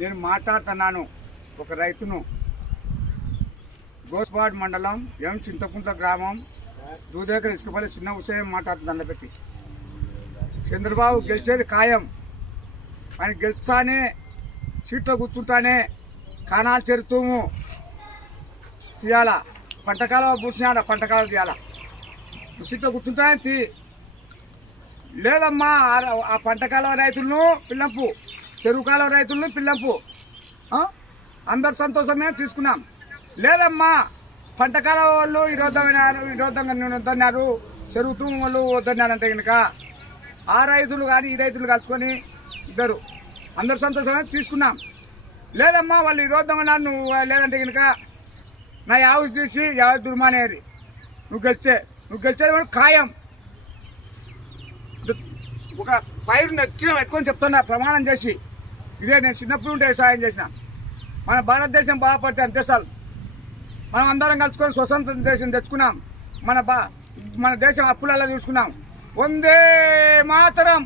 నేను మాట్లాడుతున్నాను ఒక రైతును, గోస్పాడ్ మండలం ఎం చింతకుంట గ్రామం దూదేకర ఇసుకపల్లి చిన్న విషయం మాట్లాడుతుంది. పెట్టి చంద్రబాబు గెలిచేది ఖాయం. ఆయన గెలుస్తానే సీట్లో కూర్చుంటానే కానాలు చెరుతాము తీయాల, పంటకాలం కూర్చున్నాడ పంటకాలం తీయాల, సీట్లో కూర్చుంటానే తీ లేదమ్మా. ఆ పంటకాలం రైతులను పిల్లంపు, చెరువు కాలం రైతులను పిల్లంపు, అందరు సంతోషమే తీసుకున్నాం. లేదమ్మా పంటకాలం వాళ్ళు విరోధంగా వద్దన్నారు, చెరువు వాళ్ళు వద్దన్నారంటే కనుక ఆ రైతులు కానీ ఈ రైతులు కలుసుకొని ఇద్దరు అందరు సంతోషమే తీసుకున్నాం. లేదమ్మా వాళ్ళు విరోధంగా నువ్వు లేదంటే కనుక నా యావ తీసి యావ దుర్మానేరి నువ్వు గెలిచేది మనకు ఖాయం. ఒక పైరు నచ్చిన పెట్టుకొని చెప్తున్నా ప్రమాణం చేసి, ఇదే నేను చిన్నప్పుడు ఉంటే వ్యవసాయం చేసిన. మన భారతదేశం బాగుపడితే అంతే చాలు. మనం అందరం కలుసుకొని స్వతంత్ర దేశం తెచ్చుకున్నాం. మన దేశం అప్పులలో చూసుకున్నాం. వందే మాతరం.